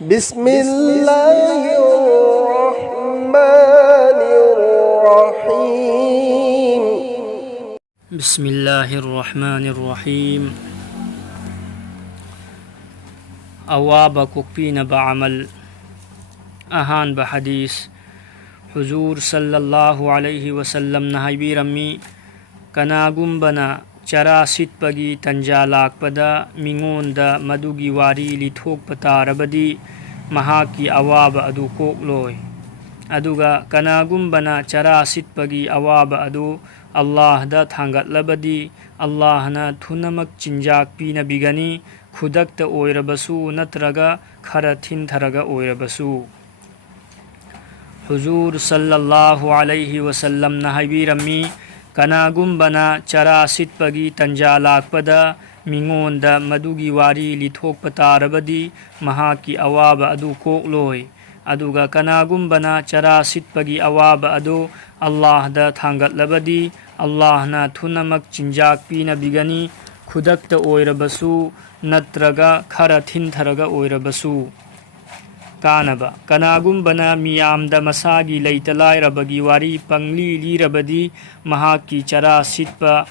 بسم الله الرحمن الرحيم بسم الله الرحمن الرحيم أواب كوكبين بعمل أهان بحديث حضور صلى الله عليه وسلم نهيبي رمي كناغم بنا چرا سيتبغي تنجالاك بدا ميغون دا مدوغي واري لثوك بتاربدي مهاكي أواب أدو كوكلوي أدوغا كناغم بنا چرا سيتبغي أواب أدو الله دا تانغت لبدي الله نا ثنمك چنجاك بينا بيغني خودكت اويربسو نترغا خرثين ثرغا اويربسو حضور صلى الله عليه وسلم نهيبي رمي كناغم بنا چرا سيتبغي تنجالاك بدا ميغون دا مدوغي واري لثوك بتاربدي مهاكي أواب أدو كوكلوي أدوغا كناغم بنا چرا سيتبغي أواب أدو الله دا تانغت لبدي الله نا ثنمك چنجاك بينا بيغني خودكت اويربسو نترغا خرثين ثرغا اويربسو كانبا كناغم بنا ميام دا مساغي ليتلاي ربغي واري پنگلي لي ربدي مهاكي چرا سيتبا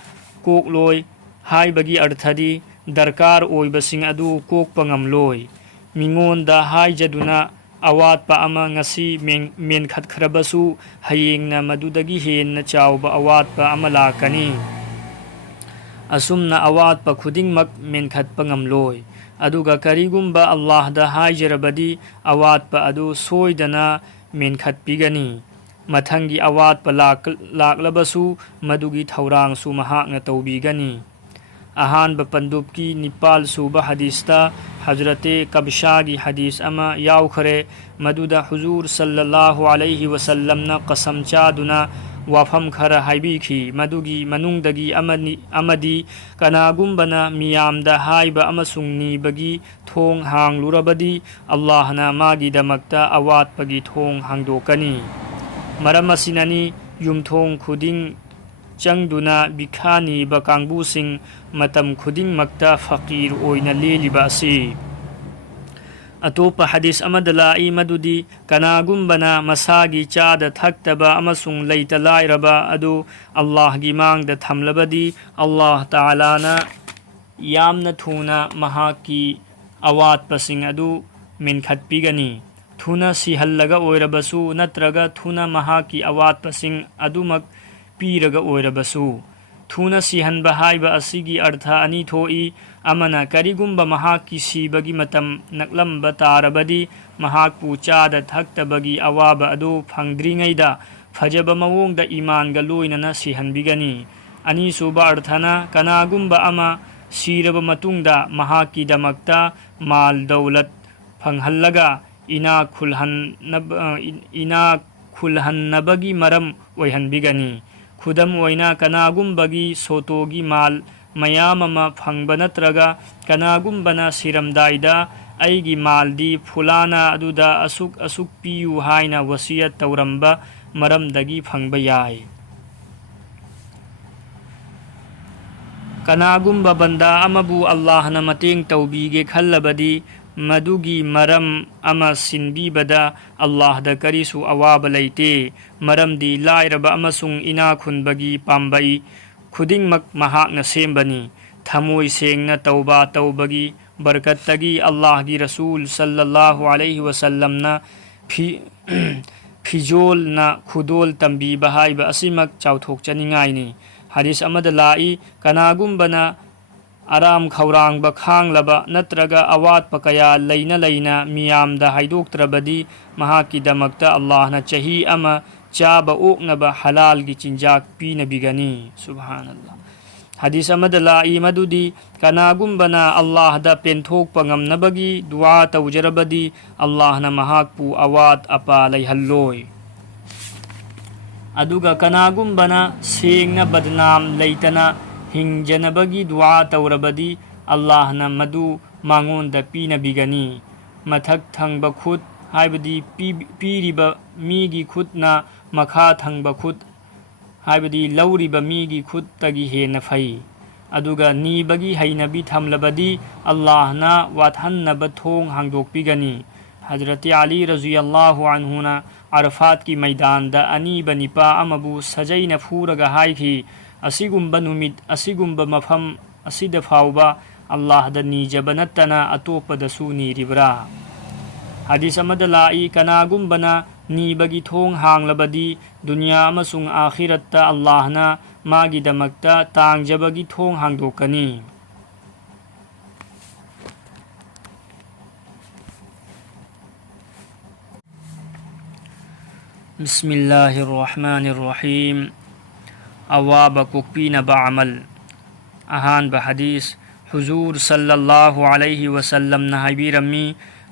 كوكلوي هاي بغي ارثدي دركار اويبسين ادو كوك پنگملوي ميغون دا هاي جدونا أوات با أما ngasi men khat khrabasu hayeng na madudagi hen na chawba awat pa ama lakani asumna awat pa khuding mak men khat pangamloi aduga karigumba Allah da haijarabadi awat pa adu soidana men khat pigani mathangi awat pa laklabasu madugi thaurang su mahak na tawbigani Ahaan बपंदुब की निपाल सूबा हदीस्ता हजरते कबशा की हदीस अमा याव खरे मदुदा हुजूर सल्लल्लाहु अलैहि वसल्लम न कसम चादुना वाफम खर हाइबी खी मदुगी मनुंगदगी अमदी कनागुम्बना मियामदा हाइबा अमसुंग नीबगी थोंग हांगलुरबदी अल्लाहना मागी दमक्ता अवात पगी थोंग हांगदोकनी मरम असिननी युमथोंग खुदिंग चंगदुना बिखानी बकांगबु सिंह मतम खुदिंग मक्ता फकीर ओइना लेलिबा असि अतोप हदीस अमदलाई मदुदी कनागुम्बना मसागी चाद थक्तबा अमसुंग लैतलाइरबा अदु अल्लाह गी मांगदा थमलबदी अल्लाह ताला ना यामना थुना महाकी अवात पसिंग अदु मिनखत पिगनी थुना सिहल्लगा ओइरबसु नत्रगा थुना महाकी अवात पसिंग अदुमक पीरगा ओइरबसु थुना सिहनबा हाइबा असिगी अर्थ अनि थोई अमना करिगुम्बा महाकी सिबगी मतम नकलम्बा तारबदी महाकु चाद थक्तबगी अवाबा अदु फंगद्रिङैदा फजबा मवोंगदा ईमानगा लोइनना सिहनबिगनी अनि सुबा अर्थना कनागुम्बा अमा सिरबा मतुंगदा महाकी दमक्ता माल दौलत फंगहल्लगा इना खुलहन्नबगी मरम ओइहनबिगनी खुदम ओइना कनागुम्बगी सोतोगी माल मयाम अमा फंगबा नत्रगा कनागुम्बना सिरमदाइदा अइगी मालदी फुलाना अदुदा असुक असुक पियु हाइना वसियत तौरम्बा मरमदगी फंगबा याय कनागुम्बा बंदा अमबु अल्लाहना मतेंग तौबीगे खल्लबदी मदुगी मरम अमा सिनबीबदा अल्लाह दा करिसु अवाब लैते मरमदी लाइरबा अमसुंग इना खुनबगी पाम्बई खुदिंगमक महाकना सेमबनी थमोय सेंगना तौबा तौबगी बरकतगी अल्लाह गी रसूल सल्लल्लाहु अलैहि वसल्लम ना फिजोल ना खुदोल तंबी बहाइबा असिमक चाउथोक चनिंगाइनी हदीस अमद लाई कनागुम्बना आराम खौरांग बखांगलबा नत्रगा अवात पकया लैना मियामदा हाइदोक्त्रबदी महाकी दमक्ता अल्लाहना चही अमा चाबा ओकनबा हलाल की चिंजाक पीनबिगनी सुभानअल्लाह हदीस अमद लाई मदुदी कनागुम्बना अल्लाह दा पेंथोक पंगमनबगी दुआ तौजरबदी अल्लाहना महाकपु अवात अपा लैहल्लोय अदुगा कनागुम्बना सेंगना बदनाम लैतना हिंजनबगी दुआ तौरबदी अल्लाहना मदु मांगोंदा पीनबिगनी मथक थंगबा खुद हाइबदी पीरिबा मीगी खुदना मखा थंगबा खुद हाइबदी लौरिबा मीगी खुदतगी हेना फै अदुगा नीबगी हैनबी थमलबदी अल्लाहना वाथन्नबा थोंग हांगदोकपिगनी हजरत अली रज़ियल्लाहु अन्हुना अरफात की मैदान दा अनीब निपा अमबु सजैना फूरगा हाइखी असिगुम्बा नुमित असिगुम्बा मफम असिदा फाउबा अल्लाह दा नीजबा नत्तना अतोपदसु नीरिब्रा हदीस अमदा लाई कनागुम्बना नीबगी थोंग हांगलबदी दुनिया अमसुंग आखिरत्ता अल्लाहना मागिदमक्ता तांगजबगी थोंग हांगदोकनी बिस्मिल्लाहिर्रहमानिर्रहीम अवाब कुकपीनबा अमल अहानब हदीस हुजूर सल्लल्लाहु अलैहि वसल्लम न हाइबिरम्मी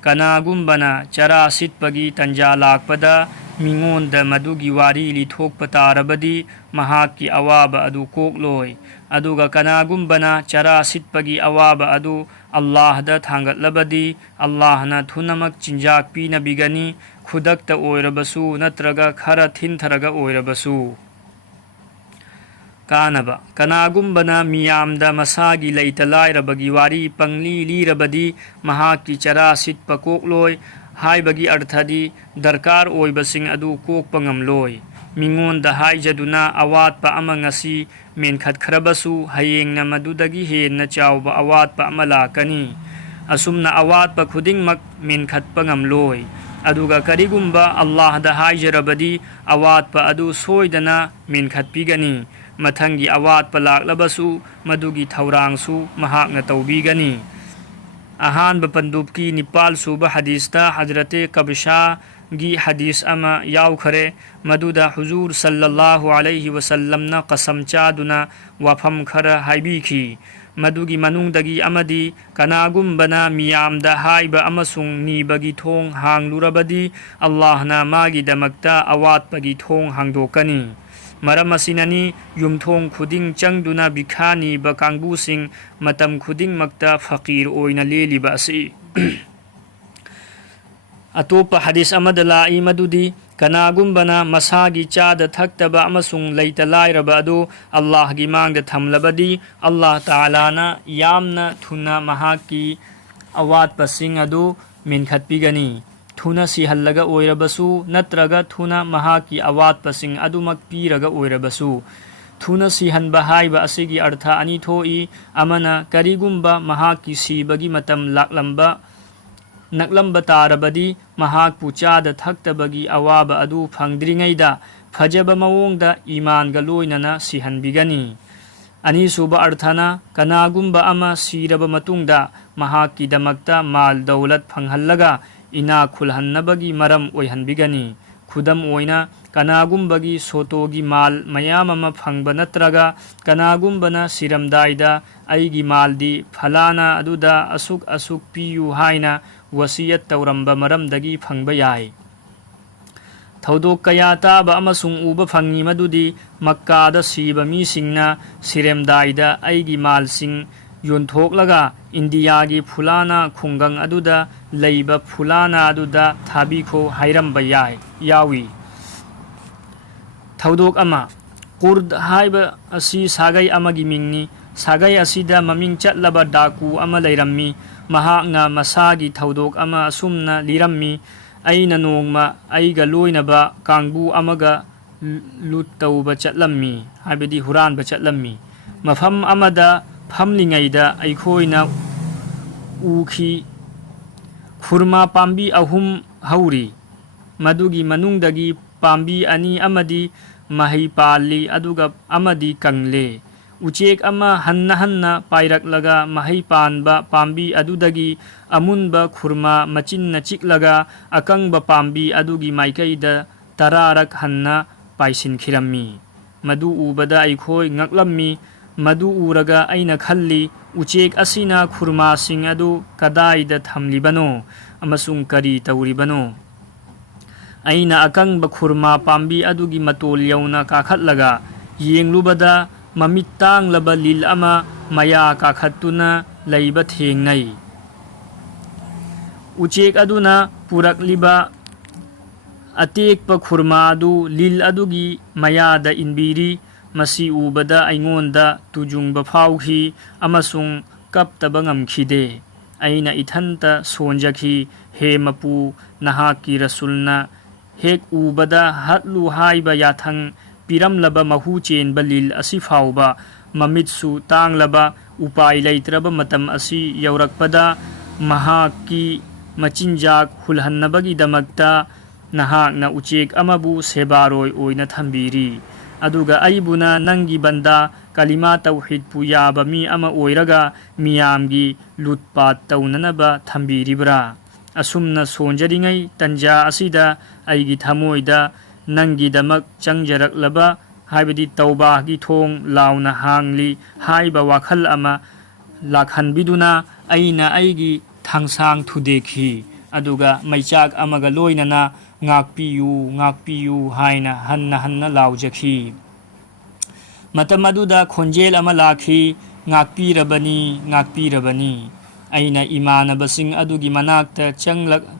कनागुम्बना चरा सिटपगी तंजा लाकपदा मिंगोंद मदुगी वारी लिथोकप तारबदी महाक्की अवाब अदु कोकलोय अदुगा कनागुम्बना चरा सिटपगी अवाब अदु अल्लाहदा थांगतलबदी अल्लाहना थुनमक चिंजाक पीनबिगनी खुदक्ता ओइरबसु नत्रगा खरा थिनथरगा ओइरबसु कानबा कनागुम्बना मियामदा मसागी लैता लाइरबगी वारी पंगली लीरबदी महाक्की चरा सिटप कोकलोय हाइबगी अर्थदी दरकार ओइबसिंग अदु कोकपा ngamलोय मिंगोंदा हाइजदुना अवातपा अमा ngasi मेनखतखरबसु हयेंगना मदुदगी हेन्ना चावबा अवातपा अमा लाकनी असुमना अवातपा खुदिंगमक मेनखतपा ngamलोय अदुगा करिगुम्बा अल्लाहदा हाइजरबदी अवातपा अदु सोइदना मेनखतपिगनी मथंगी अवातपा लाकलबसु मदुगी थौरांगसु महाकना तौबीगनी अहानब पंदुबकी निपाल सूबा हदीसता हजरते कबशा गी हदीस अमा यावखरे मदुदा हुजूर सल्लल्लाहु अलैहि वसल्लमना कसम चादुना वफम खरा हाइबीखी मदुगी मनुंगदगी अमदी कनागुम्बना मियामदा हाइबा अमसुंग नीबगी थोंग हांगलुरबदी अल्लाहना मागिदमक्ता अवातपगी थोंग हांगदोकनी मरम असिननी युमथोंग खुदिंग चंगदुना बिखानी ब कांगबुसिंग मतम खुदिंग मक्ता फकीर ओइना लेलिबा असि अतोप हदीस अमदला इमदुदी कनागुम्बना मसागी चाद थक्तबा अमसुंग लैता लाइरबा अदु अल्लाह गी मांगदा थमलबदी अल्लाह तालाना यामना थुना महाकी अवातपसिंग अदु मेनखतपिगनी थुना सिहल्लगा ओइरबसु नत्रगा थुना महाकी अवातपसिंग अदुमक पीरगा ओइरबसु थुना सिहनबा हाइबा असिगी अर्थ अनि थोई अमना करिगुम्बा महाकी सीबगी मतम लाकलंबा नकलंबा तारबदी महाकपु चादा थक्तबगी अवाबा अदु फंगद्रिङैदा फजबा मवोंगदा ईमानगा लोइनना सिहनबिगनी अनीसुबा अर्थना कनागुम्बा अमा सीरबा मतुंगदा महाकी दमक्ता माल दौलत फंगहल्लगा इना खुलहन्नबगी मरम ओइहनबिगनी खुदम ओइना कनागुम्बगी सोतोगी माल मयाम अमा फंगबा नत्रगा कनागुम्बना सिरमदाइदा अइगी मालदी फलाना अदुदा असुक असुक पियु हाइना वसियत तौरंबा मरमदगी फंगबा याय थौदोक कया ताबा अमसुंग उबा फंगी मदुदी मक्कादा सीबा मीसिंगना सिरमदाइदा अइगी मालसिंग योंथोकलगा इंडियागी फुलाना खुंगंग अदुदा लैबा फुलाना अदुदा थाबीखो हाइरंबा यावी थौदोक अमा कुर्द हाइबा असि सागै अमगी मिंगनी सागै असिदा ममिंग चटलबा डाकू अमा लैरम्मी महाकना मसागी थौदोक अमा असुमना लिरम्मी अइना नोंगमा अइगा लोइनबा कांगबू अमगा लुट तौबा चटलम्मी हाइबदी हुरानबा चटलम्मी मफम अमदा फमलिङैदा अइखोइना उखी खुरमा पाम्बी अहुम हौरी मदुगी मनुंगदगी पाम्बी अनि अमदी महै पाली अदुगा अमदी कंगले उचेक अमा हन्ना हन्ना पाइरकलगा महै पानबा पाम्बी अदुदगी अमुनबा खुरमा मचिन्ना चिकलगा अकंगबा पाम्बी अदुगी माइकैदा तरारक हन्ना पाइसिनखिरम्मी मदु उबदा अइखोइ ngaklammi मदु उरगा अइना खल्ली उचेक असिना खुरमासिंग अदु कदाइदा थमलिबनो अमसुंग करी तौरिबनो अइना अकंग खुरमा पाम्बी अदुगी मतोल यौना काखतलगा येंगलुबदा ममित्तांग लबा लील अमा मया काखतुना लैबा थेंगनै उचेक अदुना पुरकलिबा अतेकपा खुरमा अदु लील अदुगी मयादा इनबिरी मसी उबदा अइंगोंदा तुजुंगबा फाउखी अमसुंग कपतबा ngamkhide ꯑꯩꯅ ꯏꯊꯟꯇ ꯁꯣꯟꯖꯈꯤ ꯍꯦ ꯃꯄꯨ ꯅꯍꯥꯛꯀꯤ ꯔꯁꯨꯜꯅ ꯍꯦꯛ ꯎꯕꯗ ꯍꯠꯂꯨ ꯍꯥꯏꯕ ꯌꯥꯊꯪ ꯄꯤꯔꯝꯂꯕ ꯃꯍꯨ ꯆꯦꯟꯕ ꯂꯤꯜ ꯑꯁꯤ ꯐꯥꯎꯕ ꯃꯃꯤꯠꯁꯨ ꯇꯥꯡꯂꯕ ꯎꯄꯥꯏ ꯂꯩꯇ꯭ꯔꯕ ꯃꯇꯝ ꯑꯁꯤ ꯌꯧꯔꯛꯄꯗ ꯃꯍꯥꯛꯀꯤ ꯃꯆꯤꯟꯖꯥꯛ ꯍꯨꯜꯍꯟꯅꯕꯒꯤꯗꯃꯛꯇ ꯅꯍꯥꯛꯅ ꯎꯆꯦꯛ ꯑꯃꯕꯨ ꯁꯦꯕꯥꯔꯣꯏ ꯑꯣꯏꯅ ꯊꯝꯕꯤꯔꯤ ꯑꯗꯨꯒ ꯑꯩꯕꯨꯅ ꯅꯪꯒꯤ ꯕꯟꯗꯥ ꯀꯂꯤꯃꯥ ꯇꯧꯍꯤꯗꯄꯨ ꯌꯥꯕ ꯃꯤ ꯑꯃ ꯑꯣꯏꯔꯒ ꯃꯤꯌꯥꯝꯒꯤ ꯂꯨꯠꯄꯥꯠ ꯇꯧꯅꯅꯕ ꯊꯝꯕꯤꯔꯤꯕ꯭ꯔꯥ ꯑꯁꯨꯝꯅ ꯁꯣꯟꯖꯔꯤꯉꯩ ꯇꯟꯖꯥ ꯑꯁꯤꯗ ꯑꯩꯒꯤ ꯊꯃꯣꯏꯗ ꯅꯪꯒꯤꯗꯃꯛ ꯆꯪꯖꯔꯛꯂꯕ ꯍꯥꯏꯕꯗꯤ ꯇꯧꯕꯥꯒꯤ ꯊꯣꯡ ꯂꯥꯎꯅ ꯍꯥꯡꯂꯤ ꯍꯥꯏꯕ ꯋꯥꯈꯜ ꯑꯃ ꯂꯥꯛꯍꯟꯕꯤꯗꯨꯅ ꯑꯩꯅ ꯑꯩꯒꯤ ꯊꯥꯡꯁꯥꯡ ꯊꯨꯗꯦꯛꯈꯤ ꯑꯗꯨꯒ ꯃꯩꯆꯥꯛ ꯑꯃꯒ ꯂꯣꯏꯅꯅ ꯉꯥꯛꯄꯤꯌꯨ ꯉꯥꯛꯄꯤꯌꯨ ꯍꯥꯏꯅ ꯍꯟꯅ ꯍꯟꯅ ꯂꯥꯎꯖꯈꯤ ꯃꯇꯝ ꯑꯗꯨꯗ ꯈꯣꯟꯖꯦꯜ ꯑꯃ ꯂꯥꯛꯈꯤ ꯉꯥꯛꯄꯤꯔꯕꯅꯤ ꯉꯥꯛꯄꯤꯔꯕꯅꯤ ꯑꯩꯅ ꯏꯃꯥꯟꯅꯕꯁꯤꯡ ꯑꯗꯨꯒꯤ ꯃꯅꯥꯛꯇ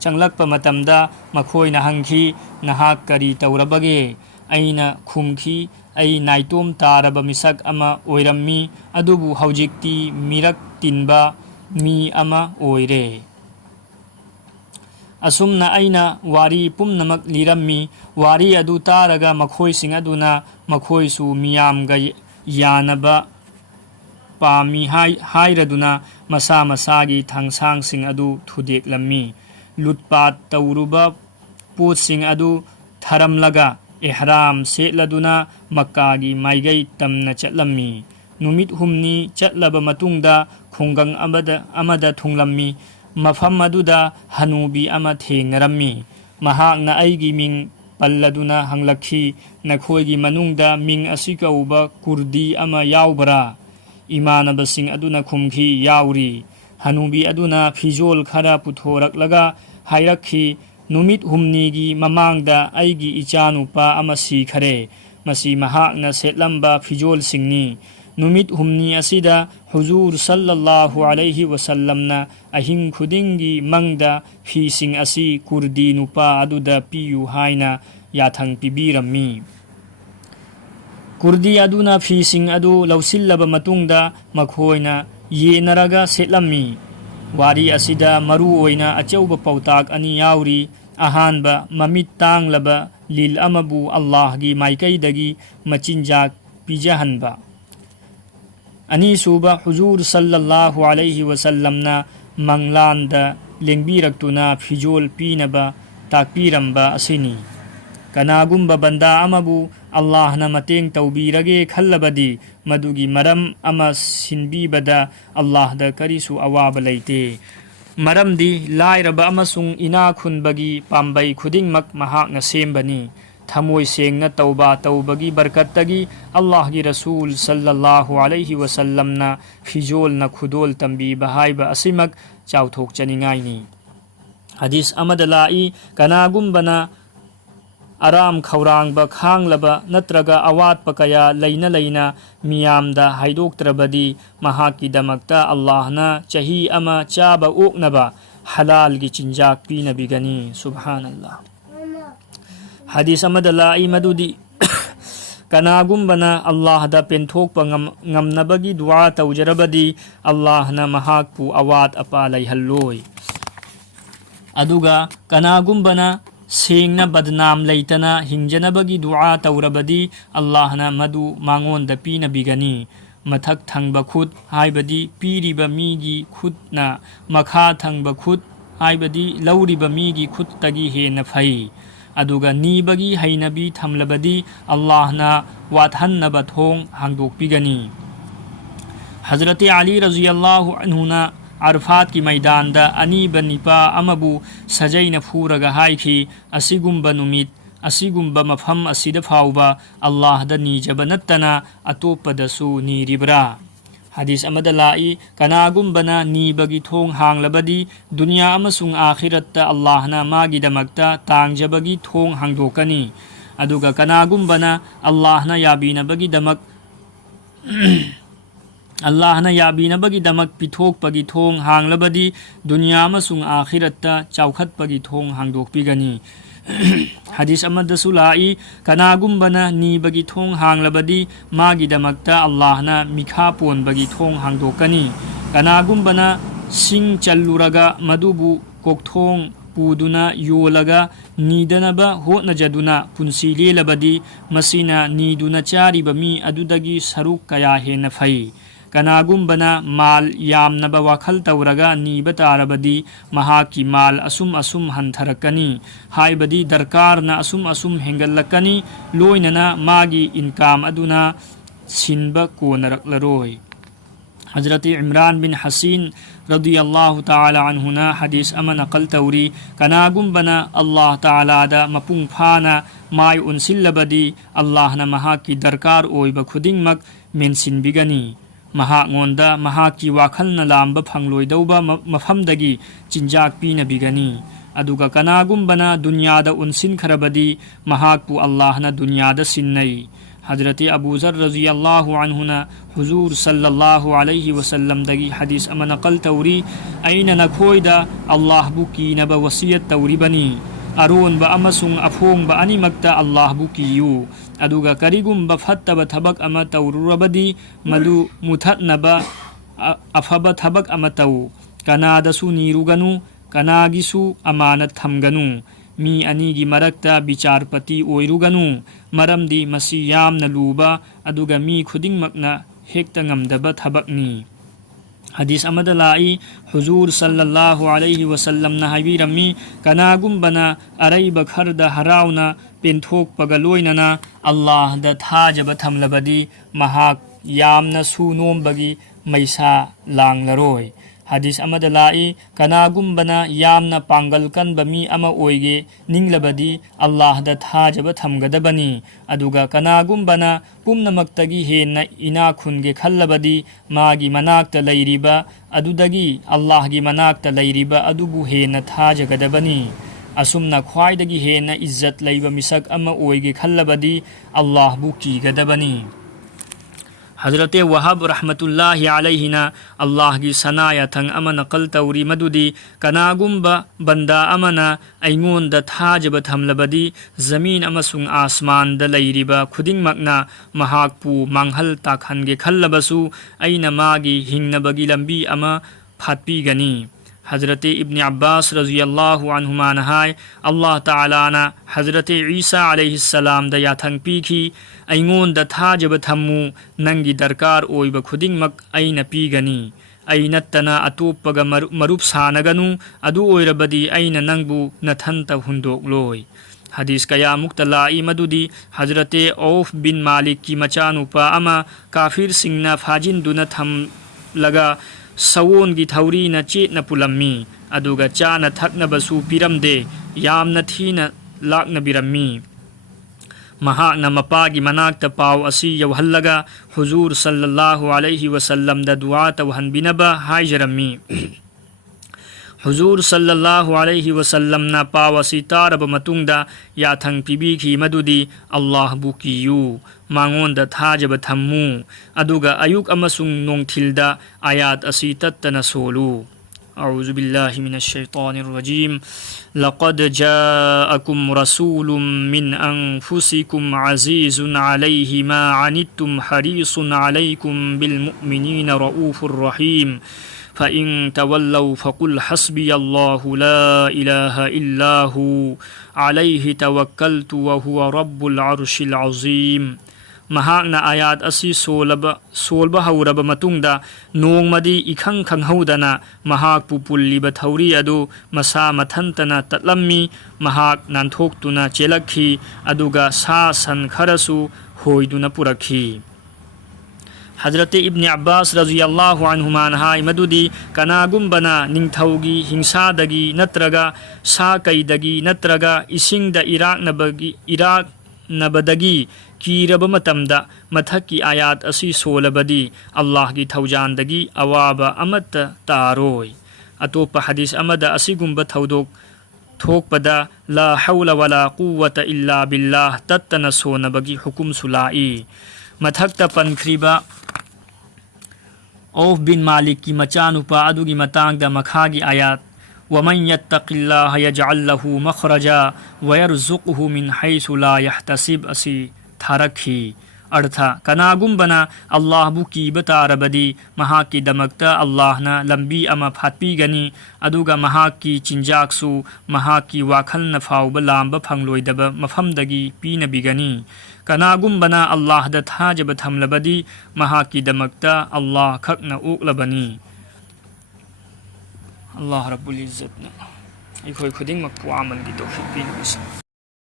ꯆꯪꯂꯛꯄ ꯃꯇꯝꯗ ꯃꯈꯣꯏꯅ ꯍꯪꯈꯤ ꯅꯍꯥꯛ ꯀꯔꯤ ꯇꯧꯔꯕꯒꯦ ꯑꯩꯅ ꯈꯨꯝꯈꯤ ꯑꯩ ꯅꯥꯏꯇꯣꯝ ꯇꯥꯔꯕ ꯃꯤꯁꯛ ꯑꯃ ꯑꯣꯏꯔꯝꯃꯤ ꯑꯗꯨꯕꯨ ꯍꯧꯖꯤꯛꯇꯤ ꯃꯤꯔꯛ ꯇꯤꯟꯕ ꯃꯤ ꯑꯃ ꯑꯣꯏꯔꯦ ꯑꯁꯨꯝꯅ ꯑꯩꯅ ꯋꯥꯔꯤ ꯄꯨꯝꯅꯃꯛ ꯂꯤꯔꯝꯃꯤ ꯋꯥꯔꯤ ꯑꯗꯨ ꯇꯥꯔꯒ ꯃꯈꯣꯏꯁꯤꯡ ꯑꯗꯨꯅ ꯃꯈꯣꯏꯁꯨ ꯃꯤꯌꯥꯝꯒ ꯌꯥꯅꯕ ꯄꯥꯝꯃꯤ ꯍꯥꯏꯔꯗꯨꯅ ꯃꯁꯥ ꯃꯁꯥꯒꯤ ꯊꯥꯡꯁꯥꯡꯁꯤꯡ ꯑꯗꯨ ꯊꯨꯗꯦꯛꯂꯝꯃꯤ ꯂꯨꯠꯄꯥꯠ ꯇꯧꯔꯨꯕ ꯄꯣꯠꯁꯤꯡ ꯑꯗꯨ ꯊꯔꯝꯂꯒ ꯑꯦꯍ꯭ꯔꯥꯝ ꯁꯦꯠꯂꯗꯨꯅ ꯃꯛꯀꯥꯒꯤ ꯃꯥꯏꯀꯩ ꯇꯝꯅ ꯆꯠꯂꯝꯃꯤ ꯅꯨꯃꯤꯠ ꯍꯨꯝꯅꯤ ꯆꯠꯂꯕ ꯃꯇꯨꯡꯗ ꯈꯨꯡꯒꯪ ꯑꯃꯗ ꯊꯨꯡꯂꯝꯃꯤ ꯃꯐꯝ ꯑꯗꯨꯗ ꯍꯅꯨꯕꯤ ꯑꯃ ꯊꯦꯡꯅꯔꯝꯃꯤ ꯃꯍꯥꯛꯅ ꯑꯩꯒꯤ ꯃꯤꯡ ꯄꯜꯂꯗꯨꯅ ꯍꯪꯂꯛꯈꯤ ꯅꯈꯣꯏꯒꯤ ꯃꯅꯨꯡꯗ ꯃꯤꯡ ꯑꯁꯤ ꯀꯧꯕ ꯀꯨꯔꯗꯤ ꯑꯃ ꯌꯥꯎꯕ꯭ꯔꯥ ꯏꯃꯥꯟꯅꯕꯁꯤꯡ ꯑꯗꯨꯅ ꯈꯨꯝꯈꯤ ꯌꯥꯎꯔꯤ ꯍꯅꯨꯕꯤ ꯑꯗꯨꯅ ꯐꯤꯖꯣꯜ ꯈꯔ ꯄꯨꯊꯣꯔꯛꯂꯒ ꯍꯥꯏꯔꯛꯈꯤ ꯅꯨꯃꯤꯠ ꯍꯨꯝꯅꯤꯒꯤ ꯃꯃꯥꯡꯗ ꯑꯩꯒꯤ ꯏꯆꯥꯅꯨꯄꯥ ꯑꯃ ꯁꯤꯈꯔꯦ ꯃꯁꯤ ꯃꯍꯥꯛꯅ ꯁꯦꯠꯂꯝꯕ ꯐꯤꯖꯣꯜꯁꯤꯡꯅꯤ ꯅꯨꯃꯤꯠ ꯍꯨꯝꯅꯤ ꯑꯁꯤꯗ ꯍꯨꯖꯨꯔ ꯁꯜꯂꯜꯂꯥꯍꯨ ꯑꯂꯩꯍꯤ ꯋꯁꯜꯂꯝꯅ ꯑꯍꯤꯡ ꯈꯨꯗꯤꯡꯒꯤ ꯃꯪꯗ ꯐꯤꯁꯤꯡ ꯑꯁꯤ ꯀꯨꯔꯗꯤ ꯅꯨꯄꯥ ꯑꯗꯨꯗ ꯄꯤꯌꯨ ꯍꯥꯏꯅ ꯌꯥꯊꯪ ꯄꯤꯕꯤꯔꯝꯃꯤ ꯀꯨꯔꯗꯤ ꯑꯗꯨꯅ ꯐꯤꯁꯤꯡ ꯑꯗꯨ ꯂꯧꯁꯤꯜꯂꯕ ꯃꯇꯨꯡꯗ ꯃꯈꯣꯏꯅ ꯌꯦꯟꯅꯔꯒ ꯁꯦꯠꯂꯝꯃꯤ ꯋꯥꯔꯤ ꯑꯁꯤꯗ ꯃꯔꯨ ꯑꯣꯏꯅ ꯑꯆꯧꯕ ꯄꯥꯎꯇꯥꯛ ꯑꯅꯤ ꯌꯥꯎꯔꯤ ꯑꯍꯥꯟꯕ ꯃꯃꯤꯠ ꯇꯥꯡꯂꯕ ꯂꯤꯜ ꯑꯃꯕꯨ ꯑꯜꯂꯥꯍꯒꯤ ꯃꯥꯏꯀꯩꯗꯒꯤ ꯃꯆꯤꯟꯖꯥꯛ ꯄꯤꯖꯍꯟꯕ ꯑꯅꯤꯁꯨꯕ ꯍꯨꯖꯨꯔ ꯁꯜꯂꯜꯂꯥꯍु ꯑꯂꯩꯍि ꯋꯁꯜꯂꯝꯅ ꯃꯪꯂꯥꯟꯗ ꯂꯦꯡꯕꯤꯔꯛꯇꯨꯅ ꯐꯤꯖꯣꯜ ꯄꯤꯅꯕ ꯇꯥꯛꯄꯤꯔꯝꯕ ꯑꯁꯤꯅꯤ ꯀꯅꯥꯒꯨꯝꯕ ꯕꯟꯗꯥ ꯑꯃꯕꯨ ꯑꯜꯂꯥꯍꯅ ꯃꯇꯦꯡ ꯇꯧꯕꯤꯔꯒꯦ ꯈꯜꯂꯕꯗꯤ ꯃꯗꯨꯒꯤ ꯃꯔꯝ ꯑꯃ ꯁꯤꯟꯕꯤꯕꯗ ꯑꯜꯂꯥꯍꯗ ꯀꯔꯤꯁꯨ ꯑꯋꯥꯕ ꯂꯩꯇꯦ ꯃꯔꯝꯗꯤ ꯂꯥꯏꯔꯕ ꯑꯃꯁꯨꯡ ꯏꯅꯥ ꯈꯨꯟꯕꯒꯤ ꯄꯥꯝꯕꯩ ꯈꯨꯗꯤꯡꯃꯛ ꯃꯍꯥꯛꯅ ꯁꯦꯝꯕꯅꯤ ꯊꯃꯣꯏ ꯁꯦꯡꯅ ꯇꯧꯕꯥ ꯇꯧꯕꯒꯤ ꯕꯔꯀꯠꯇꯒꯤ ꯑꯜꯂꯥꯍꯒꯤ ꯔꯁꯨꯜ ꯁꯜꯂꯜꯂꯥꯍु ꯑꯂꯩꯍि ꯋꯁꯜꯂꯝꯅ ꯐꯤꯖꯣꯜꯅ ꯈꯨꯗꯣꯜ ꯇꯝꯕꯤꯕ ꯍꯥꯏꯕ ꯑꯁꯤꯃꯛ ꯆꯥꯎꯊꯣꯛꯆꯅꯤꯡꯉꯥꯏꯅꯤ ꯍꯗꯤꯁ ꯑꯃꯗ ꯂꯥꯛꯏ ꯀꯅꯥꯒꯨꯝꯕꯅ ꯑꯔꯥꯝ ꯈꯧꯔꯥꯡꯕ ꯈꯥꯡꯂꯕ ꯅꯠꯇ꯭ꯔꯒ ꯑꯋꯥꯠꯄ ꯀꯌꯥ ꯂꯩꯅ ꯃꯤꯌꯥꯝꯗ ꯍꯥꯏꯗꯣꯛꯇ꯭ꯔꯕꯗꯤ ꯃꯍꯥꯛꯀꯤꯗꯃꯛꯇ ꯑꯜꯂꯥꯍꯅ ꯆꯍꯤ ꯑꯃ ꯆꯥꯕ ꯑꯣꯛꯅꯕ ꯍꯂꯥꯜꯒꯤ ꯆꯤꯟꯖꯥꯛ ꯄꯤꯅꯕꯤꯒꯅꯤ ꯁꯨꯕꯍꯥꯅꯜlah ꯍꯗꯤꯁ ꯑꯃꯗ ꯂꯥꯛꯏ ꯃꯗꯨꯗꯤ ꯀꯅꯥꯒꯨꯝꯕꯅ ꯑꯜꯂꯥꯍꯗ ꯄꯦꯟꯊꯣꯛꯄ ꯉꯝꯅꯕꯒꯤ ꯗꯨઆ ꯇꯧꯖꯔꯕꯗꯤ ꯑꯜꯂꯥꯍꯅ ꯃꯍꯥꯛꯄꯨ ꯑꯋꯥꯠ ꯑꯄꯥ ꯂꯩꯍꯜꯂꯣꯏ ꯑꯗꯨꯒ ꯀꯅꯥꯒꯨꯝꯕꯅ ꯁꯦꯡꯅ ꯕꯗꯅꯥꯝ ꯂꯩꯇꯅ ꯍꯤꯡꯖꯅꯕꯒꯤ ꯗꯨઆ ꯇꯧꯔꯕꯗꯤ ꯑꯜꯂꯥꯍꯅ ꯃꯗු ꯃꯉꯣꯟꯗ ꯄꯤꯅꯕꯤꯒꯅꯤ ꯃꯊꯛ ꯊꯪꯕ ꯈꯨꯠ ꯍꯥꯏꯕꯗꯤ ꯄꯤꯔꯤꯕ ꯃꯤꯒꯤ ꯈꯨꯠꯅ ꯃꯈꯥ ꯊꯪꯕ ꯈꯨꯠ ꯍꯥꯏꯕꯗꯤ ꯂꯧꯔꯤꯕ ꯃꯤꯒꯤ ꯈꯨꯠꯇꯒꯤ ꯍꯦꯟꯅ ꯐꯩ ꯑꯗꯨꯒ ꯅꯤꯕꯒꯤ ꯍꯩꯅꯕꯤ ꯊꯝꯂꯕꯗꯤ ꯑꯜꯂꯥꯍꯅ ꯋꯥꯠꯍꯟꯅꯕ ꯊꯣꯡ ꯍꯥꯡꯗꯣꯛꯄꯤꯒꯅꯤ ꯍꯖꯔꯠ ꯑꯂꯤ ꯔज़ियल्लाहु अन्हुना ꯑꯔꯐꯥꯠꯀꯤ ꯃꯩꯗꯥꯟꯗ ꯑꯅꯤꯕ ꯅꯤꯄꯥ ꯑꯃꯕꯨ ꯁꯖꯩꯅ ꯐꯨꯔꯒ ꯍꯥꯏꯈꯤ ꯑꯁꯤꯒꯨꯝꯕ ꯅꯨꯃꯤꯠ ꯑꯁꯤꯒꯨꯝꯕ ꯃꯐꯝ ꯑꯁꯤꯗ ꯐꯥꯎꯕ ꯑꯜꯂꯥꯍꯗ ꯅꯤꯖꯕ ꯅꯠꯇꯅ ꯑꯇꯣꯞꯄꯗꯁꯨ ꯅꯤꯔꯤꯕ꯭ꯔꯥ ꯍꯗꯤꯁ ꯑꯃꯗ ꯂꯥꯛꯏ ꯀꯅꯥꯒꯨꯝꯕꯅ ꯅꯤꯕꯒꯤ ꯊꯣꯡ ꯍꯥꯡꯂꯕꯗꯤ ꯗꯨꯅꯤꯌꯥ ꯑꯃꯁꯨꯡ ꯑꯥꯈꯤꯔꯠꯇ ꯑꯜꯂꯥꯍꯅ ꯃꯥꯒꯤꯗꯃꯛꯇ ꯇꯥꯡꯖꯕꯒꯤ ꯊꯣꯡ ꯍꯥꯡꯗꯣꯛꯀꯅꯤ ꯑꯗꯨꯒ ꯀꯅꯥꯒꯨꯝꯕꯅ ꯑꯜꯂꯥꯍꯅ ꯌꯥꯕꯤꯅꯕꯒꯤꯗꯃꯛ ꯄꯤꯊꯣꯛꯄꯒꯤ ꯊꯣꯡ ꯍꯥꯡꯂꯕꯗꯤ ꯗꯨꯅꯤꯌꯥ ꯑꯃꯁꯨꯡ ꯑꯥꯈꯤꯔꯠꯇ ꯆꯥꯎꯈꯠꯄꯒꯤ ꯊꯣꯡ ꯍꯥꯡꯗꯣꯛꯄꯤꯒꯅꯤ ꯍꯗꯤꯁ ꯑꯃꯗꯁꯨ ꯂꯥꯛꯏ ꯀꯅꯥꯒꯨꯝꯕꯅ ꯅꯤꯕꯒꯤ ꯊꯣꯡ ꯍꯥꯡꯂꯕꯗꯤ ꯃꯥꯒꯤꯗꯃꯛꯇ ꯑꯜꯂꯥꯍꯅ ꯃꯤꯈꯥ ꯄꯣꯟꯕꯒꯤ ꯊꯣꯡ ꯍꯥꯡꯗꯣꯛꯀꯅꯤ ꯀꯅꯥꯒꯨꯝꯕꯅ सिंग चल्लुरगा मदुबु कोकथोंग पुदुना योलगा नीदनबा होटनजदुना पुंसी लेलबदी मसीना नीदुना चारिबा मी अदुदगी सरुक कया हेन फई कनागुंबना माल यामनबा वाखल तौरगा नीबा तारबदी महाकी माल असुम असुम हंथरकनी हाइबदी दरकारना असुम असुम हेंगलकनी लोइनना मागी इनकाम अदुना सिनबा कोनरकलरोय हजरत इमरान बिन हसीन रदियल्लाहु ताला अन्हुना हदीस अमा नकल तौरी कनागुंबना अल्लाह ताला दा मपुंग फाना माय उनसिल्लबदी अल्लाहना महाकी दरकार ओइबा खुदिंगमक मेनसिनबिगनी महागोंदा महाकी वाखलना लांबा फंगलोइदौबा मफमदगी चिंजाक पीनबिगनी अदुगा कनागुंबना दुनियादा उनसिन खरबदी महाकपु अल्लाहना दुनियादा सिन्नई हजरत अबू ज़र रज़ियल्लाहु अन्हुना हुजूर सल्लल्लाहु अलैहि वसल्लम दगी हदीस अमा नकल तौरी ऐना नखोइदा अल्लाहबु कीनबा वसियत तौरिबनी अरोनबा अमसुंग अफोंगबा अनिमक्ता अल्लाहबु कीयु अदुगा करिगुंबा फत्तबा थबक अमा तौरुरबदी मदु मुथतनबा अफबा थबक अमा तौ कनादसु नीरुगनु कनागिसु अमानत थमगनु मी अनीगी मरक्ता विचारपति ओइरुगनु मरमदी मसी यामना लूबा अदुगा मी खुदिंगमकना हेक्ता ngamdaba थबकनी हदीस अमदा लाई हुजूर सल्लल्लाहु अलैहि वसल्लम ना हाइबिरमी कनागुंबना अरैबा खरदा हराउना पेंथोकपगा लोइनना अल्लाह दा थाजबा थमलबदी महाक यामना सुनोमबगी मैसा लांगलरोय हदीस अमदा लाई कनागुंबना यामना पांगल कनबा मी अमा ओइगे निंगलबदी अल्लाह दा थाजबा थमगदबनी अदुगा कनागुंबना पुमनमक्तगी हेन्ना इना खुनगे खल्लबदी मागी मनाक्ता लैरिबा अदुदगी अल्लाहगी मनाक्ता लैरिबा अदुबु हेन्ना थाजगदबनी असुमना ख्वाइदगी हेन्ना इज्जत लैबा मिसक अमा ओइगे खल्लबदी अल्लाहबु कीगदबनी हजरत वहाब रहमतुल्लाहि अलैहिना अल्लाह की सनाया थंग अमा नकल तौरी मदुदी कनागुंबा बंदा अमना ऐंगोन दा थाजब थमलबदी जमीन अमसुंग आसमान दा लैरिबा खुदिंगमकना महाकपु मांगहल ताखनगे खल्लबसु ऐना मागी हिंगनबगी लंबी अमा फातपीगनी हजरत इब्न अब्बास रज़ियल्लाहु अन्हुमा नहाय अल्लाह ताला ना हजरत ईसा अलैहिस्सलाम दा याथंग पीखी ऐंगोन दा थाजब थम्मु नंगी दरकार ओइबा खुदिंगमक ऐना पीगनी ऐनत्तना अतोप्पगा मरुप सानगनु अदु ओइरबदी ऐना नंगबु नथंता हुंदोकलोय हदीस कया मुक्तलाई मदुदी हजरत औफ बिन मालिक की मचानुपा अमा काफिर सिंगना फाजिन थम लगा सवोन की थौरी न चेतना पुलम्मी अदुगा चाना थकनबसु पिरमदे यामना थीना लाकना बिरम्मी महाकना मपागी मनाक्ता पाव असी यौहल्लगा हुजूर सल्लल्लाहु अलैहि वसल्लम दा दुआ तवहनबिनबा हाइजरम्मी हुजूर सल्लल्लाहु अलैहि वसल्लम ना पावसी तारब मतुंगदा याथंग पिबीखी मदुदी अल्लाह बुकियु मांगोंदा थाजब थम्मु अदुगा अयुक अमसुंग नोंगथिलदा आयात असी तत्तना सोलु अऊज़ु बिल्लाहि मिनश शैतानिर रजीम लक़द जाअकुम रसूलुम मिन अनफुसिकुम अज़ीज़ुन अलैहि मा अनित्तुम हरीसुन अलैकुम बिल मुमिनीना रऊफ़ुर रहीम फ़इन तवल्लौ फ़कुल हस्बी अल्लाहु ला इलाहा इल्ला हु अलैहि तवक्कलतु व हुवा रब्बुल अर्शिल अज़ीम महाकना आयात असी सोलबा हौरबा मतुंगदा नोंगमदी इखंग खंगहौदना महाकपु पुल्लिबा थौरी अदु मसा मथंतना तत्लम्मी महाक नानथोक्तुना चेलखी अदुगा सा सन खरसु होइदुना पुरखी हजरत इब्न अब्बास रज़ियल्लाहु अन्हुमा नहाय मदुदी कनागुंबना निंगथौगी हिंसादगी नत्रगा सा कैदगी नत्रगा इसिंगदा इराकनबदगी कीरब मतमदा मथकी आयात असी सोलबदी अल्लाह की थौजानदगी अवाबा अमत तारोय अतोप हदीस अमदा असिगुंबा थौदोक थोकपदा ला हौला वला कुव्वता इल्ला बिल्लाह तत्तना सोनबगी हुकुम सुलाई मथक्ता पनख्रीबा औफ बिन मालिक की मचानुपा अदुगी मतांगदा मखागी आयात वमन यत्तक़िल्लाह यजअल लहु मखरजा वयरज़ुक़हु मिन हैसु ला यहतसिब असी थारखी अर्थ कनागुम्बना अल्लाहबु कीबा तारबदी महाक्कीदमक्ता अल्लाहना लंबी अमा फाटपीगनी अदुगा महाक्की चिंजाकसु महाक्की वाखलना फाउबा लांबा फंगलोइदबा मफमदगी पीनबिगनी कनागुम्बना अल्लाहदा थाजबा थमलबदी महाक्कीदमक्ता अल्लाह खकना ओक्लबनी अल्लाह रब्बुल इज्जतना अखोई खुदिंगमक पुआमनगी तौफीक पीनबिसनु